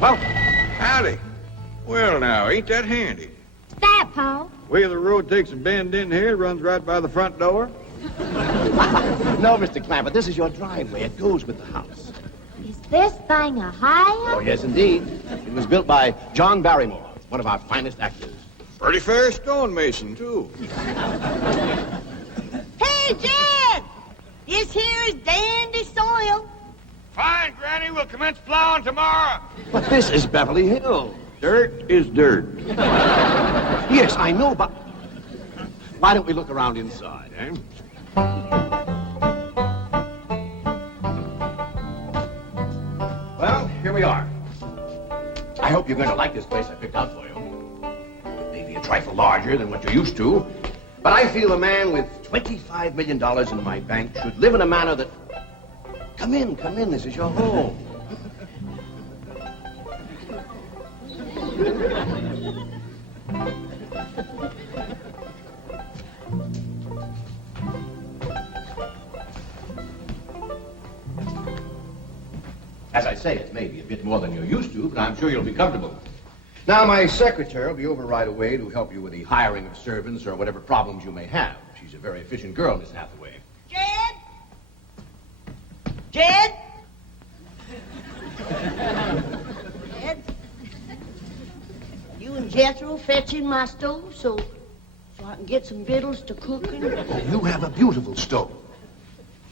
Well, howdy. Well, now, ain't that handy? What's that, Pa? Way the road takes a bend in here, runs right by the front door. No, Mr. Clampett, this is your driveway. It goes with the house. Is this thing a highway? Oh, yes, indeed. It was built by John Barrymore, one of our finest actors. Pretty fair stonemason, too. Hey, Jed! This here is dandy soil. Fine, Granny. We'll commence plowing tomorrow. But this is Beverly Hills. Dirt is dirt. Yes, I know, but why don't we look around inside, eh? Well, here we are. I hope you're going to like this place I picked out for you. It may be a trifle larger than what you're used to, but I feel a man with $25 million in my bank should live in a manner that... Come in, this is your home. As I say, it may be a bit more than you're used to, but I'm sure you'll be comfortable. Now, my secretary will be over right away to help you with the hiring of servants or whatever problems you may have. She's a very efficient girl, Miss Hathaway. Jed? Jed? Jed? You and Jethro fetching my stove so I can get some victuals to cook in? Oh, you have a beautiful stove.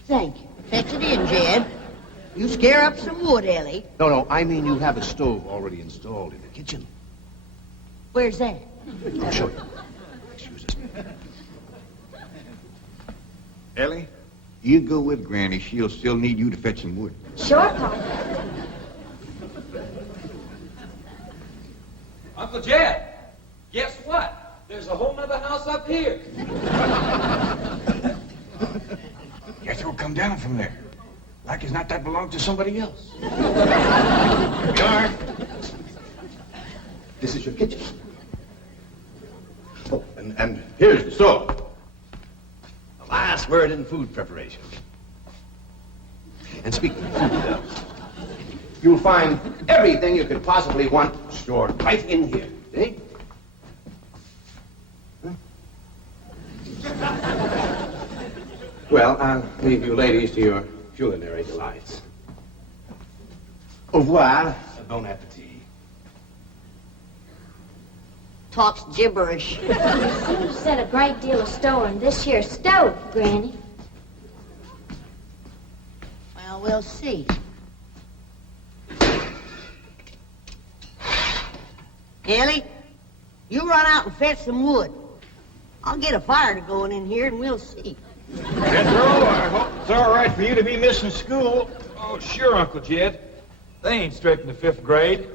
Thank you. Fetch it in, Jed. You scare up some wood, Ellie. No, I mean you have a stove already installed in the kitchen. Where's that? I'll show you. Excuse us. Ellie, you go with Granny. She'll still need you to fetch some wood. Sure, Pa. Uncle Jed, guess what? There's a whole nother house up here. Jethro, come down from there. Like as not, that belongs to somebody else. Here we are. This is your kitchen. Oh, and here's the stove. The last word in food preparation. And speaking of food, you'll find everything you could possibly want stored right in here. See? Huh? Well, I'll leave you ladies to your culinary delights. Au revoir. Bon appetit. Talks gibberish. You set a great deal of store in this here stove, Granny. Well, we'll see. Ellie, you run out and fetch some wood. I'll get a fire to going in here and we'll see. Jethro, I hope it's all right for you to be missing school. Oh, sure, Uncle Jed. They ain't straight in the 5th grade.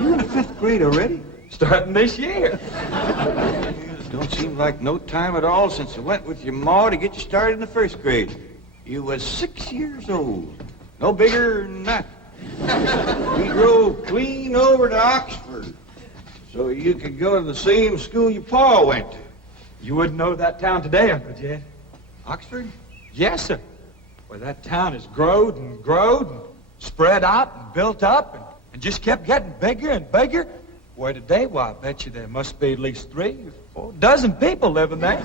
You're in the 5th grade already? Starting this year. Don't seem like no time at all since I went with your ma to get you started in the 1st grade. You was 6 years old. No bigger than that. We drove clean over to Oxford so you could go to the same school your pa went to. You wouldn't know that town today, Uncle Jed. Oxford? Yes, sir. Well, that town has growed and spread out and built up and just kept getting bigger and bigger. Where today, why, I bet you there must be at least 3 or 4 dozen people living there.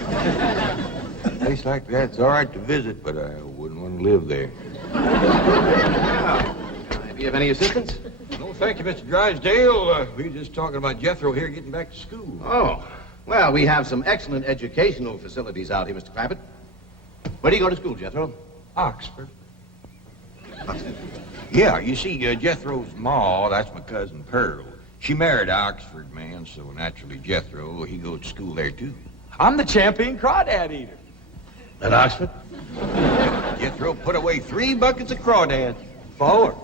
A place like that's all right to visit, but I wouldn't want to live there. Do you have any assistance? No, thank you, Mr. Drysdale. We were just talking about Jethro here getting back to school. Oh, well, we have some excellent educational facilities out here, Mr. Clampett. Where do you go to school, Jethro? Oxford. Yeah, you see, Jethro's ma, that's my cousin Pearl. She married an Oxford man, so naturally Jethro, he goes to school there, too. I'm the champion crawdad eater. At Oxford? Jethro put away 3 buckets of crawdads. 4.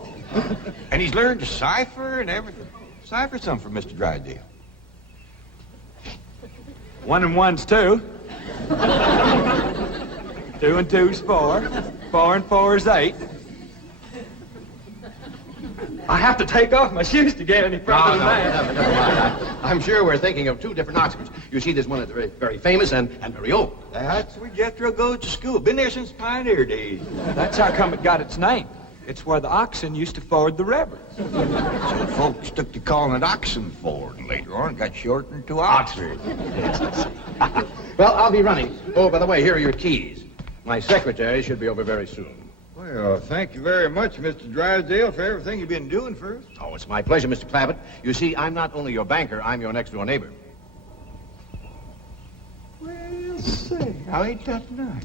And he's learned to cipher and everything. Cipher some for Mr. Drysdale. 1 and 1's 2. 2 and 2's 4. 4 and 4's 8. I have to take off my shoes to get any further than that. Never mind. I'm sure we're thinking of 2 different Oxfords. You see, there's one that's very, very famous and very old. That's where Jethro goes to school. Been there since pioneer days. That's how come it got its name. It's where the oxen used to ford the river. So folks took to calling it Oxen Ford, and later on it got shortened to Oxford. Well, I'll be running. Oh, by the way, here are your keys. My secretary should be over very soon. Well, thank you very much, Mr. Drysdale, for everything you've been doing for us. Oh, it's my pleasure, Mr. Clabbett. You see, I'm not only your banker, I'm your next-door neighbor. Well, say, now ain't that nice?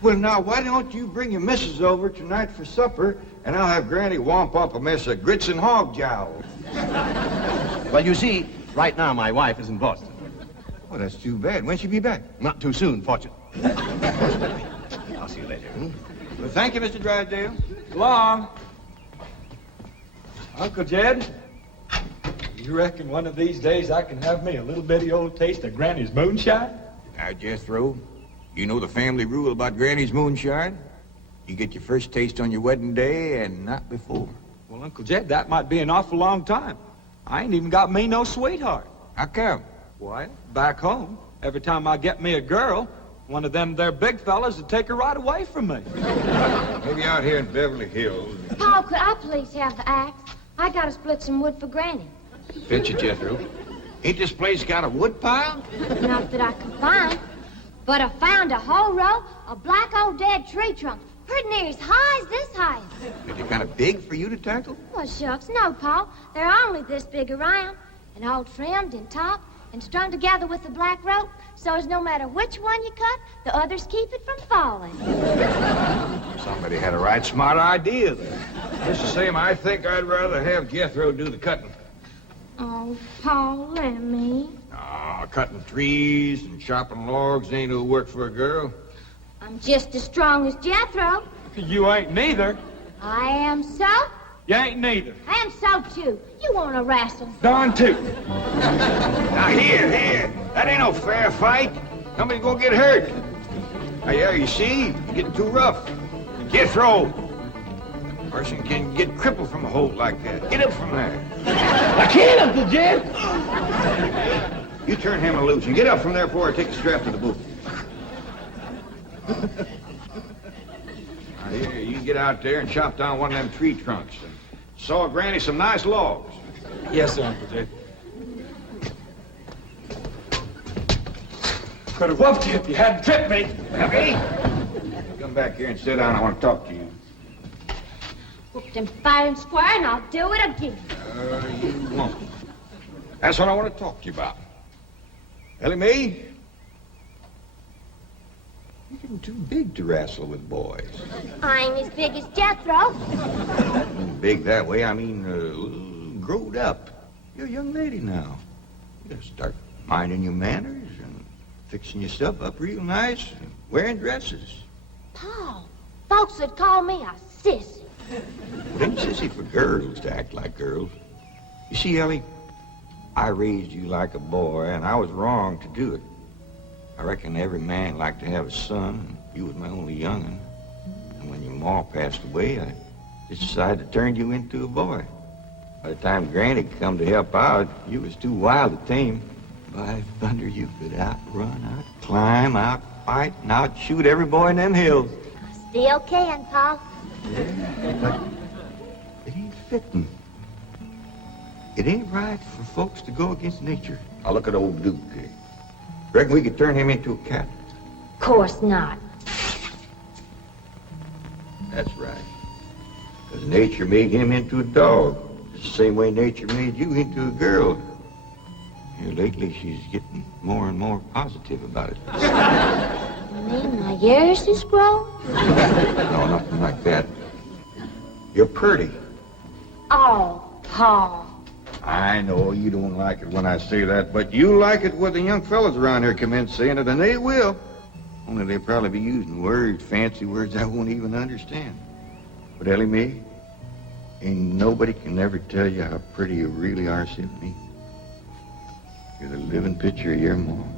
Well, now, why don't you bring your missus over tonight for supper, and I'll have Granny womp up a mess of grits and hog jowl. Well, you see, right now my wife is in Boston. Well, that's too bad. When'll she be back? Not too soon, fortunately. I'll see you later. Well, thank you, Mr. Drysdale. So long. Uncle Jed, you reckon one of these days I can have me a little bitty old taste of Granny's moonshine? Now, Jethro, you know the family rule about Granny's moonshine? You get your first taste on your wedding day and not before. Well, Uncle Jed, that might be an awful long time. I ain't even got me no sweetheart. How come? Why, back home, every time I get me a girl, one of them there big fellas would take her right away from me. Maybe out here in Beverly Hills. Paul, could I please have the axe? I gotta split some wood for Granny. Fetch it, Jethro. Ain't this place got a wood pile? Not that I could find, but I found a whole row of black old dead tree trunks, pretty near as high as this height. Are they kind of big for you to tackle? Well, shucks, no, Paul. They're only this big around, and all trimmed and topped and strung together with the black rope, so as no matter which one you cut, the others keep it from falling. Somebody had a right smart idea there. Just the same, I think I'd rather have Jethro do the cutting. Oh, Paul, let me. Cutting trees and chopping logs ain't no work for a girl. I'm just as strong as Jethro. You ain't neither. I am so. You ain't neither. I am so, too. You want to wrestle? Darn too. Now, here. That ain't no fair fight. Somebody's gonna get hurt. Now, yeah, you see? You're getting too rough. Jethro. A person can get crippled from a hold like that. Get up from there. I can't, Uncle Jed. You turn him loose and get up from there before I take the strap to the boot. Now, here, you get out there and chop down one of them tree trunks and saw Granny some nice logs. Yes, sir, Uncle Jed. Could have whooped you if you hadn't tripped me. Heavy? Come back here and sit down. I want to talk to you. Whooped him fair and square, and I'll do it again. You won't. That's what I want to talk to you about. Ellie Mae, you're getting too big to wrestle with boys. I ain't as big as Jethro. Big that way, I mean, growed up. You're a young lady now. You gotta start minding your manners and fixing yourself up real nice and wearing dresses. Paul, folks would call me a sissy. It ain't sissy for girls to act like girls. You see, Ellie, I raised you like a boy, and I was wrong to do it. I reckon every man liked to have a son, and you was my only young'un. And when your ma passed away, I just decided to turn you into a boy. By the time Granny come to help out, you was too wild to tame. By thunder, you could outrun, out-climb, out-fight, and out-shoot every boy in them hills. I still can, Paul. Yeah, but it ain't fitting. It ain't right for folks to go against nature. Now look at old Duke here. Reckon we could turn him into a cat? Of course not. That's right. Because nature made him into a dog. It's the same way nature made you into a girl. Here lately, she's getting more and more positive about it. You mean my years is grown? No, nothing like that. You're pretty. Oh, Paul. I know you don't like it when I say that, but you like it when the young fellas around here commence saying it, and they will. Only they'll probably be using words, fancy words I won't even understand. But Ellie Mae, ain't nobody can ever tell you how pretty you really are, Symphony. You're the living picture of your mom.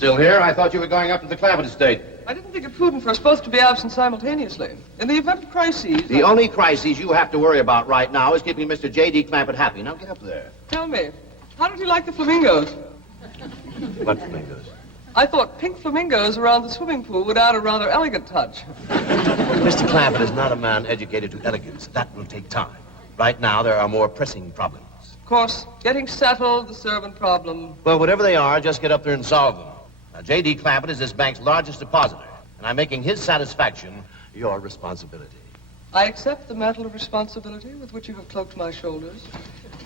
Still here? I thought you were going up to the Clampett estate. I didn't think it prudent for us both to be absent simultaneously. In the event of crises... The only crises you have to worry about right now is keeping Mr. J.D. Clampett happy. Now get up there. Tell me, how did you like the flamingos? What flamingos? I thought pink flamingos around the swimming pool would add a rather elegant touch. Mr. Clampett is not a man educated to elegance. That will take time. Right now, there are more pressing problems. Of course, getting settled, the servant problem. Well, whatever they are, just get up there and solve them. Now, J.D. Clampett is this bank's largest depositor, and I'm making his satisfaction your responsibility. I accept the mantle of responsibility with which you have cloaked my shoulders.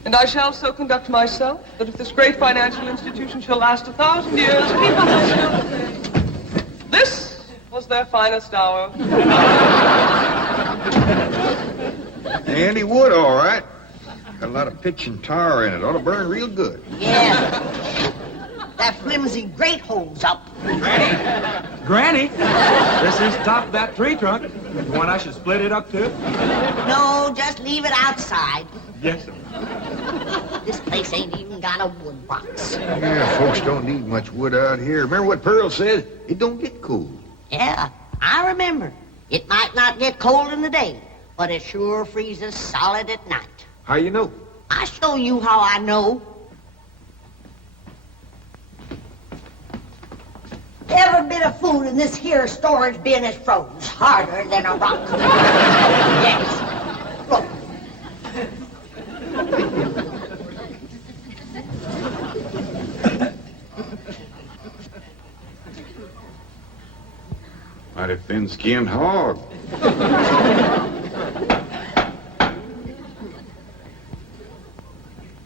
And I shall so conduct myself that if this great financial institution shall last 1,000 years, people will still say, this was their finest hour. Handy wood, all right. Got a lot of pitch and tar in it. Ought to burn real good. Yeah. That flimsy grate holds up. Granny, this is top of that tree trunk. You want I should split it up too? No, just leave it outside. Yes, sir. This place ain't even got a wood box. Yeah, folks don't need much wood out here. Remember what Pearl said? It don't get cold. Yeah, I remember. It might not get cold in the day, but it sure freezes solid at night. How you know? I'll show you how I know. Every bit of food in this here storage bin is froze harder than a rock. Yes. Look. Mighty thin-skinned hog.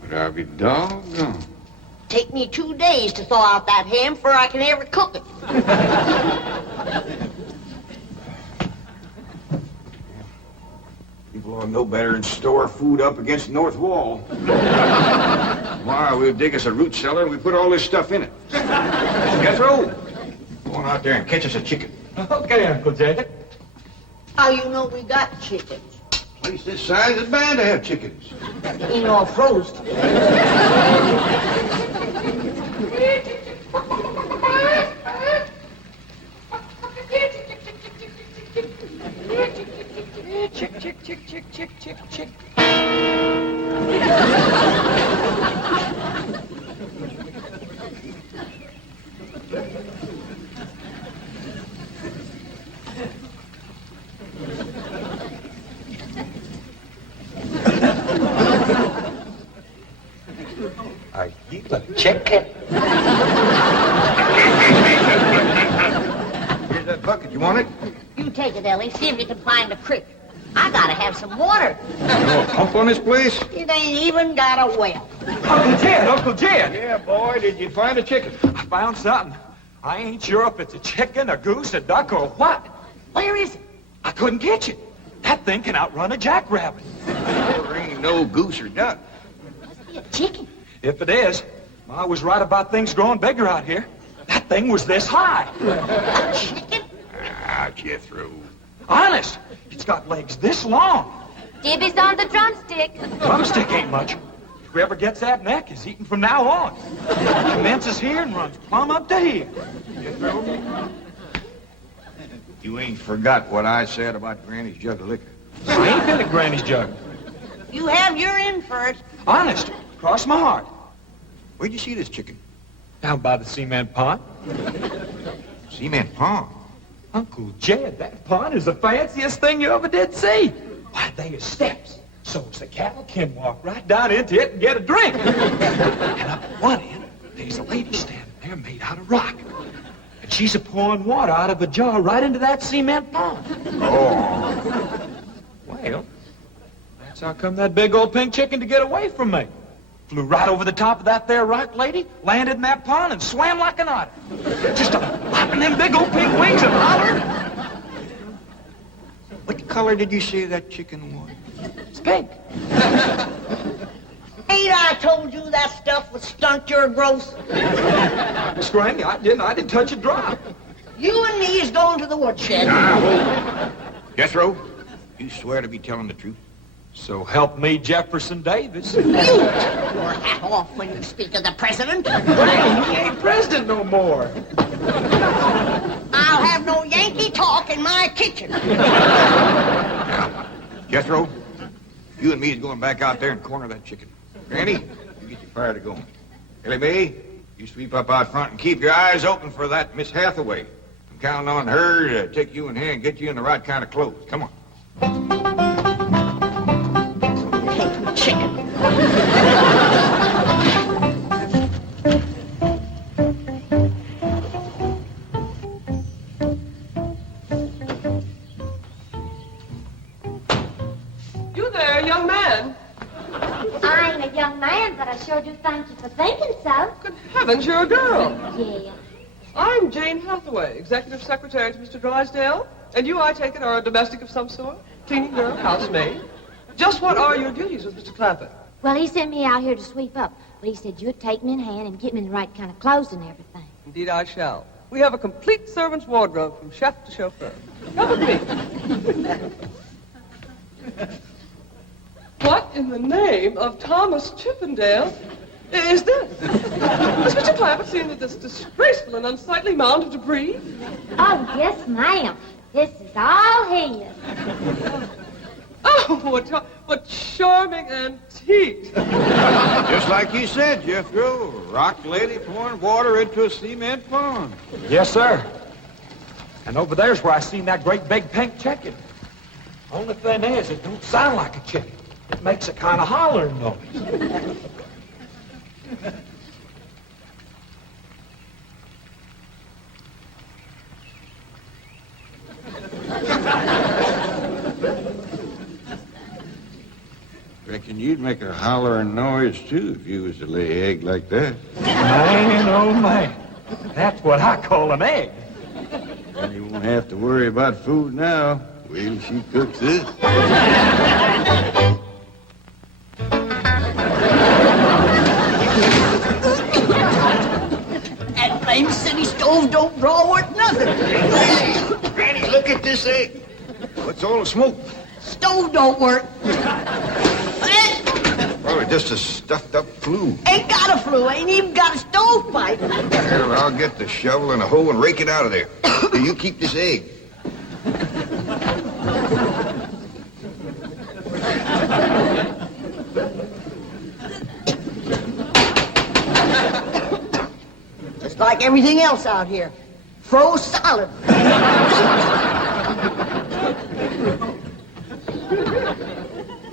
But I'll be doggone. Take me 2 days to thaw out that ham before I can ever cook it. People ought to know better than store food up against the north wall. Tomorrow we'll dig us a root cellar and we put all this stuff in it. Jethro, go on out there and catch us a chicken. Okay, Uncle Jay. How you know we got chickens? Place this size is bound to have chickens. Ain't all frozen. Chick, chick, chick, chick, chick, chick, chick. Are you a chicken? Here's that bucket. You want it? You take it, Ellie. See if you can find a creek. I gotta have some water. You know a pump on this place? It ain't even got a well. Uncle Jed, Uncle Jed. Yeah, boy. Did you find a chicken? I found something. I ain't sure if it's a chicken, a goose, a duck, or what. Where is it? I couldn't catch it. That thing can outrun a jackrabbit. There ain't no goose or duck. Must be a chicken. If it is, Ma was right about things growing bigger out here. That thing was this high. A chicken? Ah, Jethro. Honest, it's got legs this long. Gibby's on the drumstick. Drumstick ain't much. Whoever gets that neck is eating from now on. It commences here and runs plumb up to here. You ain't forgot what I said about Granny's jug of liquor. I ain't been at Granny's jug. You have your in for it. Honest, cross my heart. Where'd you see this chicken? Down by the cement pond. Cement pond. Uncle Jed, that pond is the fanciest thing you ever did see. Why, they are steps, so's the cattle can walk right down into it and get a drink. And up at one end, there's a lady standing there made out of rock. And she's a-pouring water out of a jar right into that cement pond. Oh. Well, that's how come that big old pink chicken to get away from me. Flew right over the top of that there rock lady, landed in that pond, and swam like an otter. Just flapping them big old pink wings and hollered. What color did you say that chicken was? It's pink. Ain't I told you that stuff would stunt your growth? Miss Granny, I didn't touch a drop. You and me is going to the woodshed. Jethro, you swear to be telling the truth? So help me, Jefferson Davis. You! Your hat off when you speak of the president. Granny, he ain't president no more. I'll have no Yankee talk in my kitchen. Jethro, you and me is going back out there and corner that chicken. Granny, you get your fire to going. Ellie Mae, you sweep up out front and keep your eyes open for that Miss Hathaway. I'm counting on her to take you in hand and get you in the right kind of clothes. Come on. Hey, chicken. You there, young man. I ain't a young man, but I sure do thank you for thinking so. Good heavens, you're a girl. Yeah. I'm Jane Hathaway, executive secretary to Mr. Drysdale. And you, I take it, are a domestic of some sort? Cleaning girl, housemaid? Just what are your duties with Mr. Clampett? Well, he sent me out here to sweep up, but he said you'd take me in hand and get me in the right kind of clothes and everything. Indeed, I shall. We have a complete servant's wardrobe from chef to chauffeur. Come with me. What in the name of Thomas Chippendale is this? Has Mr. Clampett seen this disgraceful and unsightly mound of debris? Oh, yes, ma'am. This is all his. Oh, what charming antiques. Just like you said, Jethro. Rock lady pouring water into a cement pond. Yes, sir. And over there's where I seen that great big pink chicken. Only thing is, it don't sound like a chicken. It makes a kind of hollering noise. Reckon you'd make a hollering noise, too, if you was to lay egg like that. Man, oh man. That's what I call an egg. And you won't have to worry about food now. Wait till she cooks this. That blame city stove don't draw worth nothing. Granny, look at this egg. What's all the smoke? Stove don't work. Probably just a stuffed-up flue. Ain't got a flue, ain't even got a stovepipe. Well, I'll get the shovel and a hoe and rake it out of there. Here, you keep this egg. Just like everything else out here. Froze solid.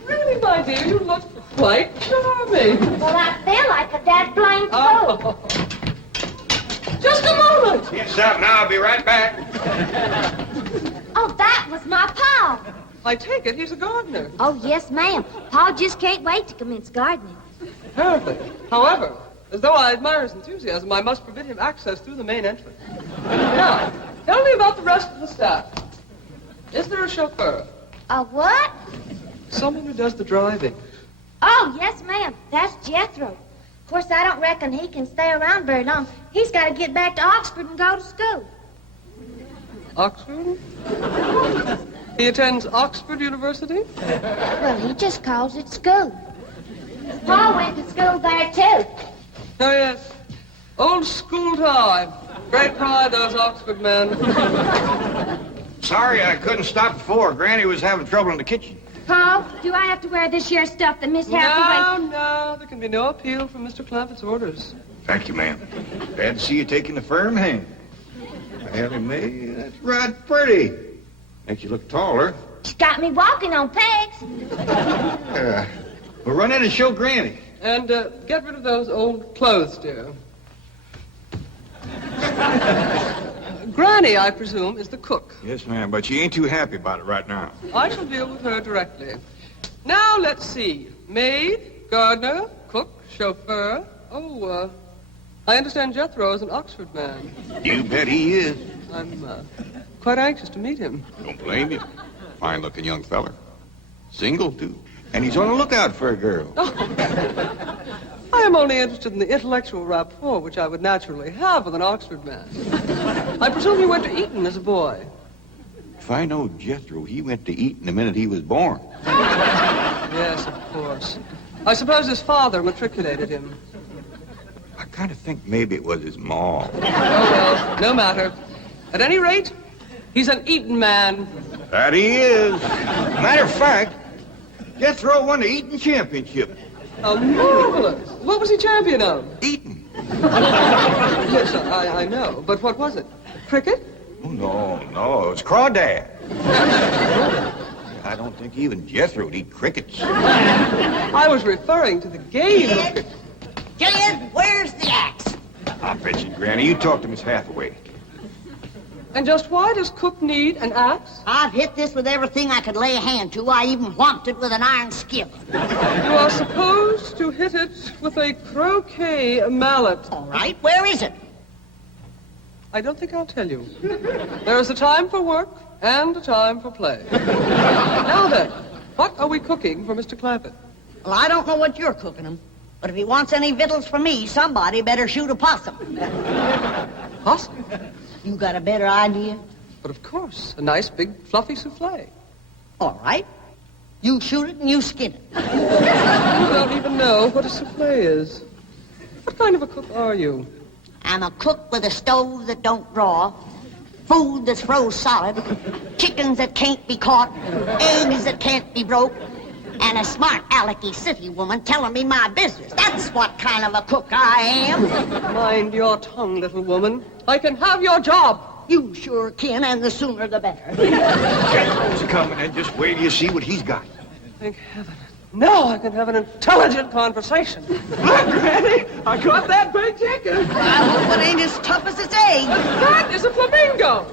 Really, my dear, you look quite charming. Well, I feel like a dad blamed fool. Oh. Just a moment. Yes, out now. I'll be right back. Oh, that was my Pa. I take it he's a gardener. Oh, yes, ma'am. Pa just can't wait to commence gardening. Apparently. However, as though I admire his enthusiasm, I must forbid him access through the main entrance. Now, tell me about the rest of the staff. Is there a chauffeur? A what? Someone who does the driving. Oh, yes, ma'am. That's Jethro. Of course, I don't reckon he can stay around very long. He's got to get back to Oxford and go to school. Oxford? He attends Oxford University? Well, he just calls it school. Pa went to school there, too. Oh, yes. Old school time. Great pride, those Oxford men. Sorry I couldn't stop before. Granny was having trouble in the kitchen. Pa, do I have to wear this here stuff that Miss Hathaway... No, there can be no appeal from Mr. Clampett's orders. Thank you, ma'am. Glad to see you taking the firm hand. Ellie Mae, that's right pretty. Makes you look taller. She's got me walking on pegs. We'll run in and show Granny. And get rid of those old clothes, dear. Granny, I presume, is the cook. Yes, ma'am, but she ain't too happy about it right now. I shall deal with her directly. Now, let's see. Maid, gardener, cook, chauffeur. Oh, I understand Jethro is an Oxford man. You bet he is. I'm quite anxious to meet him. Don't blame you. Fine-looking young feller. Single, too. And he's on the lookout for a girl. I am only interested in the intellectual rapport which I would naturally have with an Oxford man. I presume you went to Eton as a boy. If I know Jethro, he went to Eton the minute he was born. Yes, of course. I suppose his father matriculated him. I kind of think maybe it was his ma. Oh, well, no matter. At any rate, he's an Eton man. That he is. Matter of fact, Jethro won the Eton championship. Oh, marvelous. What was he champion of? Eton. Yes, I know. But what was it? Cricket? Oh, no, it was crawdad. I don't think even Jethro would eat crickets. I was referring to the game of Kid, cricket. Kid, where's the axe? I bet you, Granny, you talk to Miss Hathaway. And just why does Cook need an axe? I've hit this with everything I could lay a hand to. I even whomped it with an iron skillet. You are supposed to hit it with a croquet mallet. All right, where is it? I don't think I'll tell you. There is a time for work and a time for play. Now then, what are we cooking for Mr. Clampett? Well, I don't know what you're cooking him, but if he wants any victuals from me, somebody better shoot a possum. Possum? You got a better idea? But of course, a nice big fluffy souffle. All right. You shoot it and you skin it. You don't even know what a souffle is. What kind of a cook are you? I'm a cook with a stove that don't draw, food that's froze solid, chickens that can't be caught, eggs that can't be broke, and a smart alecky city woman telling me my business. That's what kind of a cook I am. Mind your tongue, little woman. I can have your job. You sure can, and the sooner the better. Jethro's coming, and just wait till you see what he's got. Thank heaven. Now I can have an intelligent conversation. Look, Granny, I caught that big chicken. I hope it ain't as tough as its egg. That is a flamingo.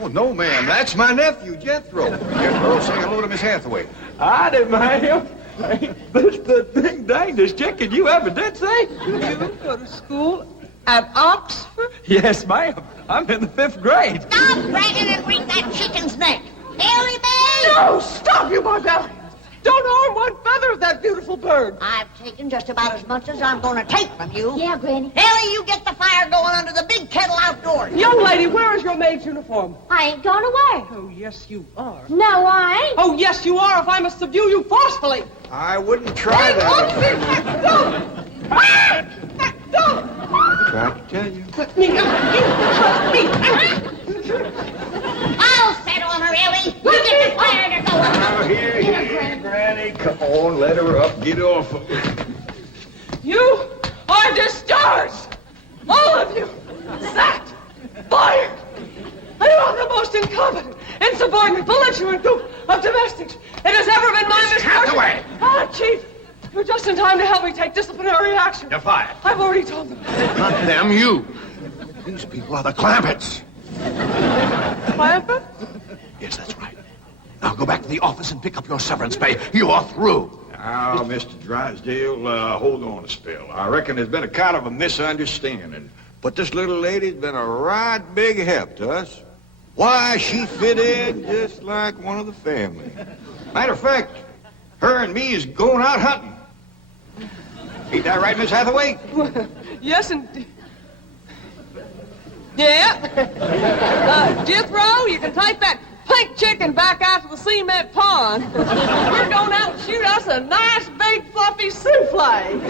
Oh, no, ma'am. That's my nephew, Jethro. Jethro, say hello to Miss Hathaway. I didn't mind him. This the ding dangest chicken you ever did see. You go to school at Oxford? Yes, ma'am. I'm in the 5th grade. Stop dragging and wring that chicken's neck. Ellie Mae! No, stop, you barbarians. Don't harm one feather of that beautiful bird. I've taken just about as much as I'm going to take from you. Yeah, Granny. Ellie, you get the fire going under the big kettle outdoors. Young lady, where is your maid's uniform? I ain't going away. Oh, yes, you are. No, I ain't. Oh, yes, you are, if I must subdue you forcefully. I wouldn't try Hang that. on to me. Don't. Don't. I tried to tell you. Let me You trust me. I'll set on her, Ellie. You get the fire to go under. Now, here, Granny. Come on, let her up. Get off of her. You are discharged. All of you. Sacked. Fired. You are the most incompetent, insubordinate, belligerent group of domestics it has ever been my misfortune. Hathaway! Ah, Chief, you're just in time to help me take disciplinary action. You're fired. I've already told them. Not them, you. These people are the Clampetts. Clampett? Yes, that's right. Now go back to the office and pick up your severance pay. You're through. Now, Mr. Drysdale, hold on a spell. I reckon there's been a kind of a misunderstanding. But this little lady's been a right big help to us. Why, she fit in just like one of the family. Matter of fact, her and me is going out hunting. Ain't that right, Miss Hathaway? Yes, indeed. Yeah. Jethro, you can take that pink chicken back out to the cement pond. We're going out and shoot us a nice, big, fluffy souffle.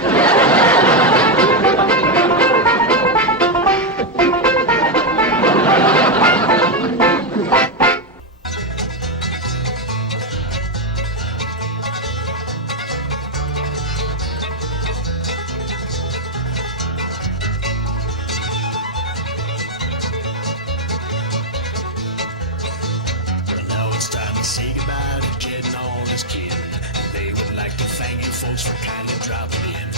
Say goodbye to Jed and all his kin. They would like to thank you folks for kindly dropping in.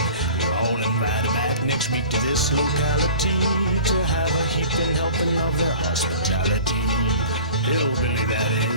You're all invited back next week to this locality to have a heaping helping of their hospitality. Hillbilly, that is.